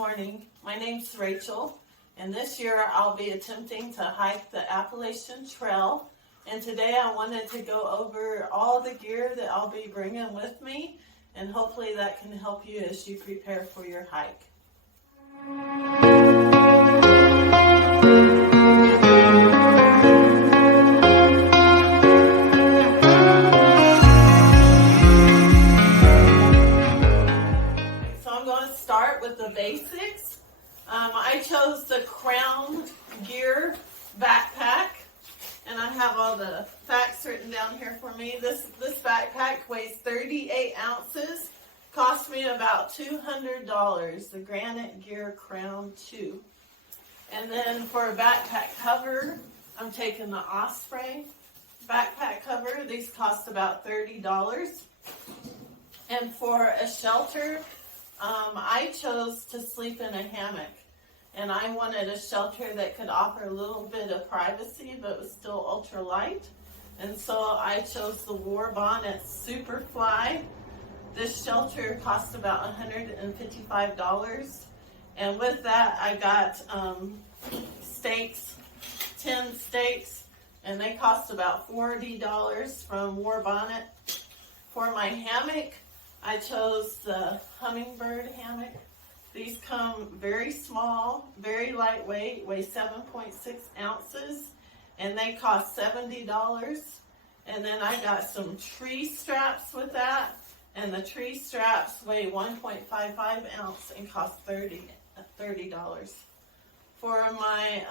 morning. My name's Rachel, and this year I'll be attempting to hike the Appalachian Trail. And today I wanted to go over all the gear that I'll be bringing with me, and hopefully that can help you as you prepare for your hike. Start with the basics. I chose the Crown Gear backpack, and I have all the facts written down here for me. This backpack weighs 38 ounces, cost me about $200, the Granite Gear Crown 2. And then for a backpack cover, I'm taking the Osprey backpack cover. These cost about $30. And for a shelter, I chose to sleep in a hammock, and I wanted a shelter that could offer a little bit of privacy but was still ultra light, and so I chose the War Bonnet Superfly. This shelter cost about $155, and with that I got stakes, 10 stakes, and they cost about $40 from War Bonnet. For my hammock, I chose the Hummingbird hammock. These come very small, very lightweight, weigh 7.6 ounces, and they cost $70. And then I got some tree straps with that, and the tree straps weigh 1.55 ounce and cost $30. For my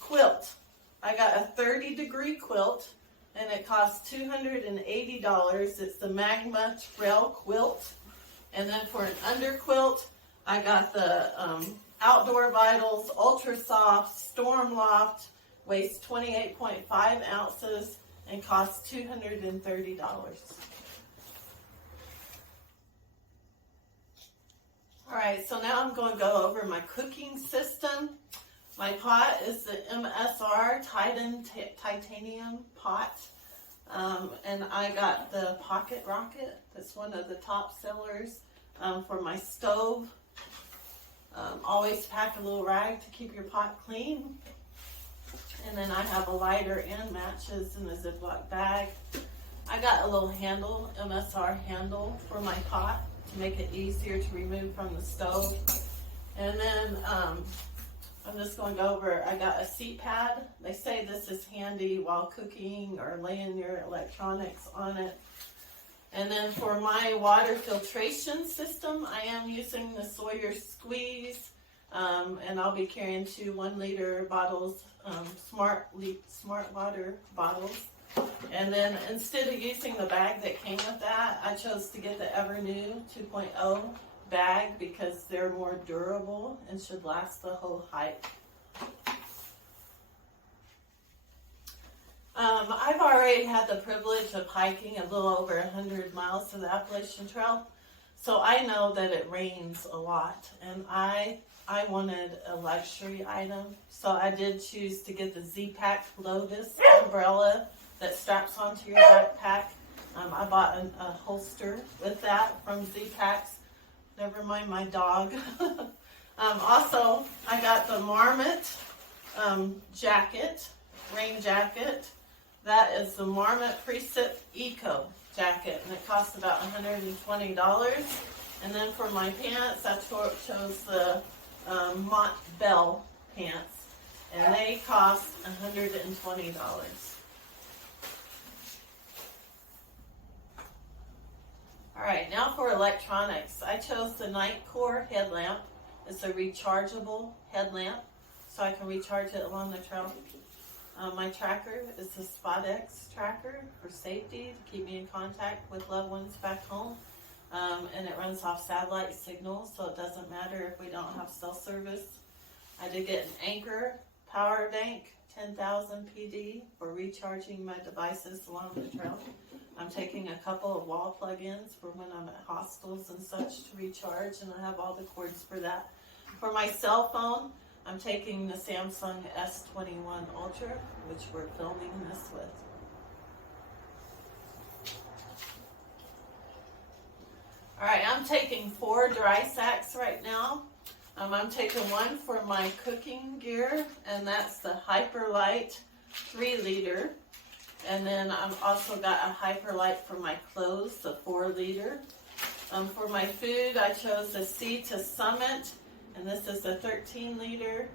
quilt, I got a 30-degree quilt, and it costs $280. It's the Magma Trail Quilt. And then for an under quilt, I got the Outdoor Vitals Ultra Soft Storm Loft, weighs 28.5 ounces and costs $230. Alright, so now I'm going to go over my cooking system. My pot is the MSR titanium pot, and I got the Pocket Rocket. That's one of the top sellers. For my stove, always pack a little rag to keep your pot clean. And then I have a lighter and matches in a Ziploc bag. I got a little handle, MSR handle for my pot to make it easier to remove from the stove. And then I'm just going to go over, I got a seat pad. They say this is handy while cooking or laying your electronics on it. And then for my water filtration system, I am using the Sawyer Squeeze, and I'll be carrying 2 1-liter bottles, smart water bottles. And then instead of using the bag that came with that, I chose to get the Evernew 2.0 bag because they're more durable and should last the whole hike. I've already had the privilege of hiking a little over 100 miles to the Appalachian Trail, so I know that it rains a lot, and I wanted a luxury item, so I did choose to get the Z-Pack Lotus umbrella that straps onto your backpack. I bought a holster with that from Z-Packs. Never mind my dog. Also, I got the Marmot jacket, rain jacket. That is the Marmot Precip Eco jacket, and it costs about $120. And then for my pants, I chose the Mont Bell pants, and they cost $120. Alright, now for electronics. I chose the Nightcore headlamp. It's a rechargeable headlamp, so I can recharge it along the trail. My tracker is the SpotX tracker for safety, to keep me in contact with loved ones back home. And it runs off satellite signals, so it doesn't matter if we don't have cell service. I did get an Anchor power bank, 10,000 PD, for recharging my devices along the trail. I'm taking a couple of wall plug-ins for when I'm at hostels and such to recharge, and I have all the cords for that. For my cell phone, I'm taking the Samsung S21 Ultra, which we're filming this with. Alright, I'm I'm taking 4 dry sacks right now. I'm taking one for my cooking gear, and that's the Hyperlight 3-liter. And then I've also got a Hyperlight for my clothes, the 4-liter. For my food, I chose the Sea to Summit, and this is the 13-liter.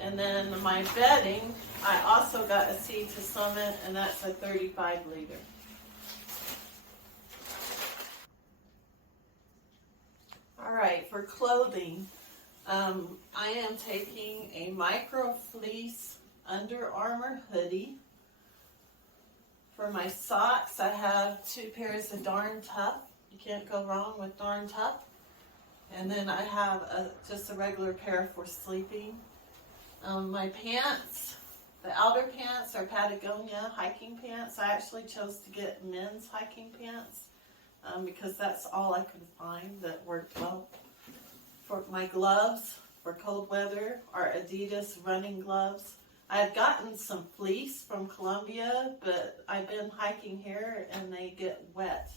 And then my bedding, I also got a Sea to Summit, and that's a 35-liter. All right, for clothing, I am taking a micro fleece Under Armour hoodie. For my socks, I have 2 pairs of Darn Tough. You can't go wrong with Darn Tough. And then I have just a regular pair for sleeping. My pants, the outer pants are Patagonia hiking pants. I actually chose to get men's hiking pants because that's all I could find that worked well. For my gloves, for cold weather, are Adidas running gloves. I had gotten some fleece from Colombia, but I've been hiking here and they get wet.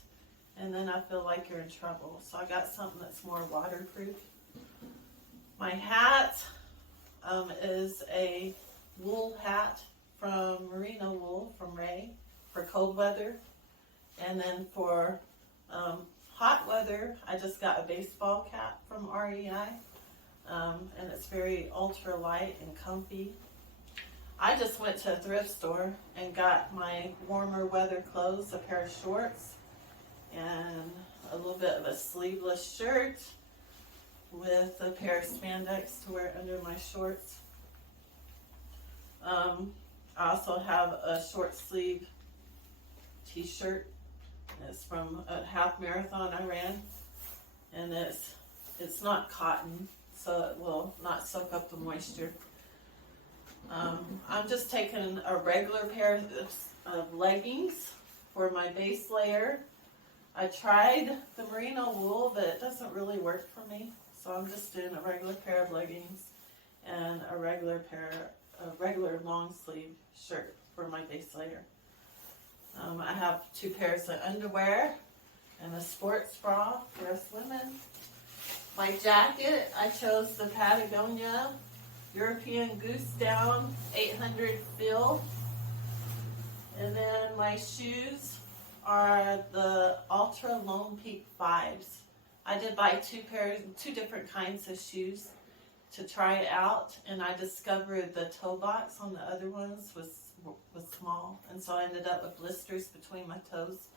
And then I feel like you're in trouble. So I got something that's more waterproof. My hat is a wool hat from Merino Wool from Ray for cold weather. And then for hot weather, I just got a baseball cap from REI. And it's very ultra light and comfy. I just went to a thrift store and got my warmer weather clothes, a pair of shorts, and a little bit of a sleeveless shirt with a pair of spandex to wear under my shorts. I also have a short sleeve t-shirt. It's from a half marathon I ran, and it's not cotton, so it will not soak up the moisture. I'm just taking a regular pair of leggings for my base layer. I tried the merino wool, but it doesn't really work for me. So I'm just doing a regular pair of leggings and a regular long sleeve shirt for my base layer. I have 2 pairs of underwear and a sports bra for us women. My jacket, I chose the Patagonia European Goose Down 800 fill. And then my shoes are the Ultra Lone Peak 5s. I did buy 2 different kinds of shoes to try it out, and I discovered the toe box on the other ones was small, and so I ended up with blisters between my toes.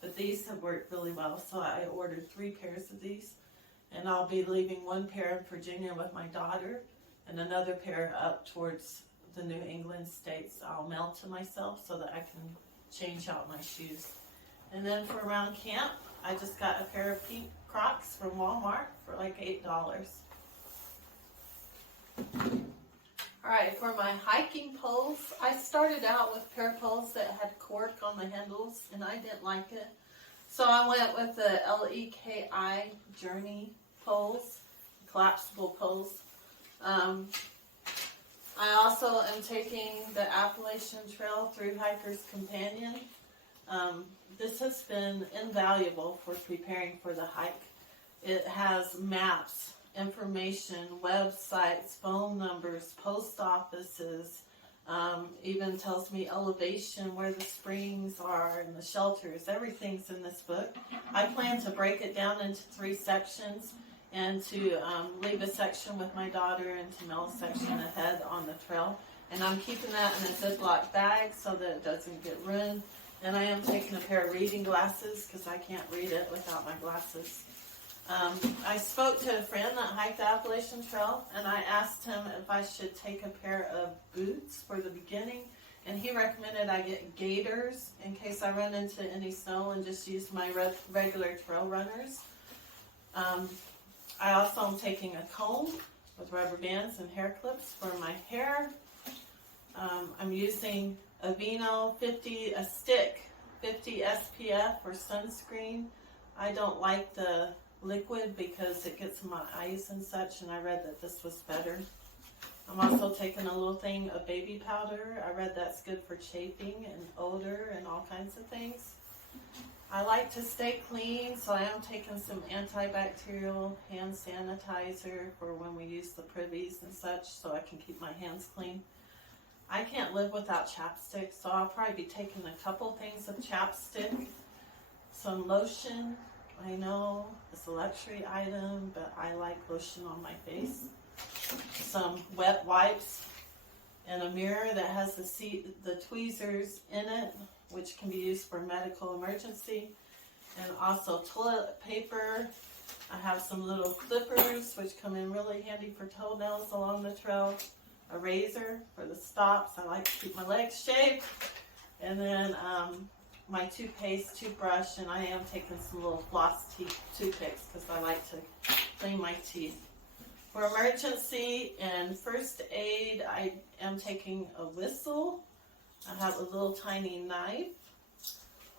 But these have worked really well, so I ordered 3 pairs of these, and I'll be leaving 1 pair in Virginia with my daughter, and another pair up towards the New England states. I'll mail to myself so that I can change out my shoes. And then for around camp, I just got a pair of pink Crocs from Walmart for like $8. Alright, for my hiking poles, I started out with a pair of poles that had cork on the handles, and I didn't like it. So I went with the LEKI Journey poles, collapsible poles. I also am taking the Appalachian Trail Through Hiker's Companion. This has been invaluable for preparing for the hike. It has maps, information, websites, phone numbers, post offices, even tells me elevation, where the springs are and the shelters. Everything's in this book. I plan to break it down into 3 sections and to leave a section with my daughter and to mail a section ahead on the trail. And I'm keeping that in a Ziploc bag so that it doesn't get ruined. And I am taking a pair of reading glasses because I can't read it without my glasses. I spoke to a friend that hiked the Appalachian Trail, and I asked him if I should take a pair of boots for the beginning, and he recommended I get gaiters in case I run into any snow and just use my regular trail runners. I also am taking a comb with rubber bands and hair clips for my hair. I'm using Aveeno 50 SPF for sunscreen. I don't like the liquid because it gets in my eyes and such, and I read that this was better. I'm also taking a little thing of baby powder. I read that's good for chafing and odor and all kinds of things. I like to stay clean, so I am taking some antibacterial hand sanitizer for when we use the privies and such, so I can keep my hands clean. I can't live without chapstick, so I'll probably be taking a couple things of chapstick, some lotion. I know it's a luxury item, but I like lotion on my face. Some wet wipes and a mirror that has the tweezers in it, which can be used for medical emergency, and also toilet paper. I have some little clippers, which come in really handy for toenails along the trail. A razor for the stops. I like to keep my legs shaved. And then my toothpaste, toothbrush, and I am taking some little floss toothpicks because I like to clean my teeth. For emergency and first aid, I am taking a whistle. I have a little tiny knife,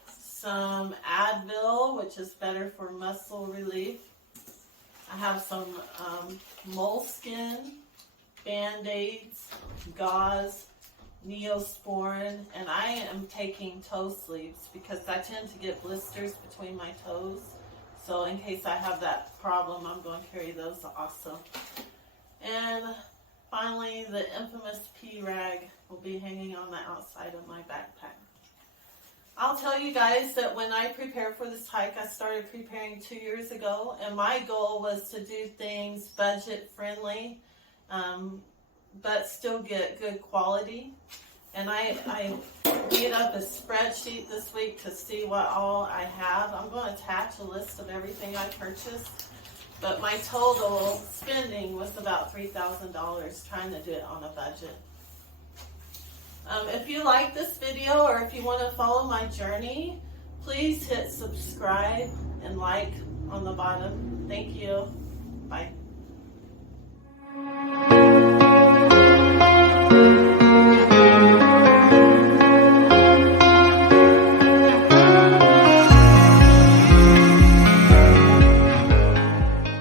some Advil, which is better for muscle relief. I have some moleskin, Band-Aids, gauze, Neosporin, and I am taking toe sleeves because I tend to get blisters between my toes. So in case I have that problem, I'm going to carry those also. And finally, the infamous pee rag will be hanging on the outside of my backpack. I'll tell you guys that when I prepared for this hike, I started preparing 2 years ago, and my goal was to do things budget friendly, but still get good quality. And I made up a spreadsheet this week to see what all I have. I'm going to attach a list of everything I purchased, but my total spending was about $3,000 trying to do it on a budget. If you like this video or if you want to follow my journey, please hit subscribe and like on the bottom. Thank you. Bye.